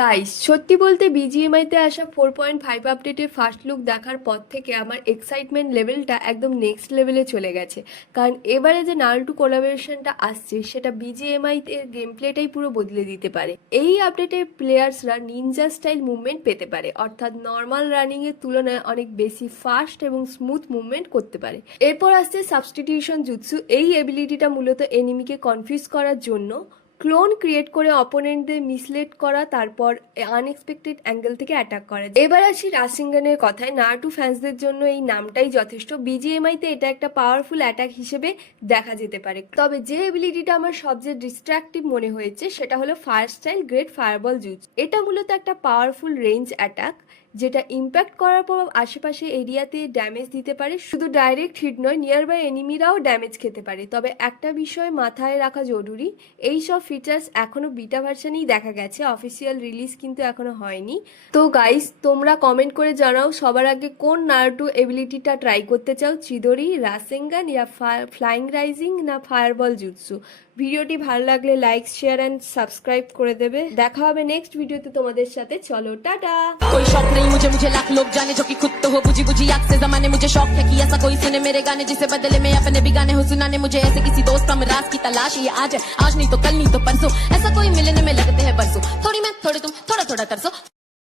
Guys সত্যি বলতে বিজিএমআইতে আসা 4.5 আপডেটের ফার্স্ট লুক দেখার পর থেকে আমার এক্সাইটমেন্ট লেভেলটা একদম নেক্সট লেভেলে চলে গেছে। কারণ এবারে যে নারুটো কোলাবোরেশনটা আসছে সেটা বিজিএমআই এর গেম প্লেটাই পুরো বদলে দিতে পারে। এই আপডেটের প্লেয়ার্সরা নিনজা স্টাইল মুভমেন্ট পেতে পারে, অর্থাৎ নর্মাল রানিং এর তুলনায় অনেক বেশি ফাস্ট এবং স্মুথ মুভমেন্ট করতে পারে। এরপর আসছে সাবস্টিটিউশন জুৎসু। এই এবিলিটিটা মূলত এনিমিকে কনফিউজ করার জন্য ক্লোন ক্রিয়েট করে অপোনেন্টদের মিসলেড করা, তারপর আনএক্সপেক্টেড অ্যাঙ্গেল থেকে অ্যাটাক করা। এবার আসি রাসিঙ্গানের কথায়। নারুটো ফ্যান্সদের জন্য এই নামটাই যথেষ্ট। বিজিএমআইতে এটা একটা পাওয়ারফুল অ্যাটাক হিসেবে দেখা যেতে পারে। তবে যে এবিলিটিটা আমার সবচেয়ে ডিস্ট্রাকটিভ মনে হয়েছে সেটা হলো ফায়ার স্টাইল গ্রেট ফায়ারবল জুজ। এটা মূলত একটা পাওয়ারফুল রেঞ্জ অ্যাটাক যেটা ইম্প্যাক্ট করার পর আশেপাশে এরিয়াতে ড্যামেজ দিতে পারে। শুধু ডাইরেক্ট হিট নয়, নিয়ার বাই এনিমিরাও ড্যামেজ খেতে পারে। তবে একটা বিষয় মাথায় রাখা জরুরি, এই সব ফিচার্স এখনো বিটা ভার্সনেই দেখা গেছে, অফিসিয়াল রিলিজ কিন্তু এখনো হয়নি। তো গাইস তোমরা কমেন্ট করে জানাও সবার আগে কোন নারুটো এবিলিটিটা ট্রাই করতে চাও, চিদোরি, রাসেঙ্গান, ইয়া ফ্লাইং রাইজিং না ফায়ারবল জুৎসু। ভিডিওটি ভালো লাগলে লাইক শেয়ার অ্যান্ড সাবস্ক্রাইব করে দেবে। দেখা হবে নেক্সট ভিডিওতে তোমাদের সাথে। চলো টাটা। कोई शौक नहीं मुझे मुझे लाख लोग जाने जो कि खुद तो हो बुझी बुझी आग से जमाने। मुझे शौक है कि ऐसा कोई सुने मेरे गाने जिसे बदले में अपने भी गाने हो सुनाने। मुझे ऐसे किसी दोस्त हम राज की तलाश, ये आज है आज नहीं तो कल नहीं तो परसों। ऐसा कोई मिलने में लगते हैं बरसों। थोड़ी मैं थोड़ी तुम थोड़ा थोड़ा तरसो।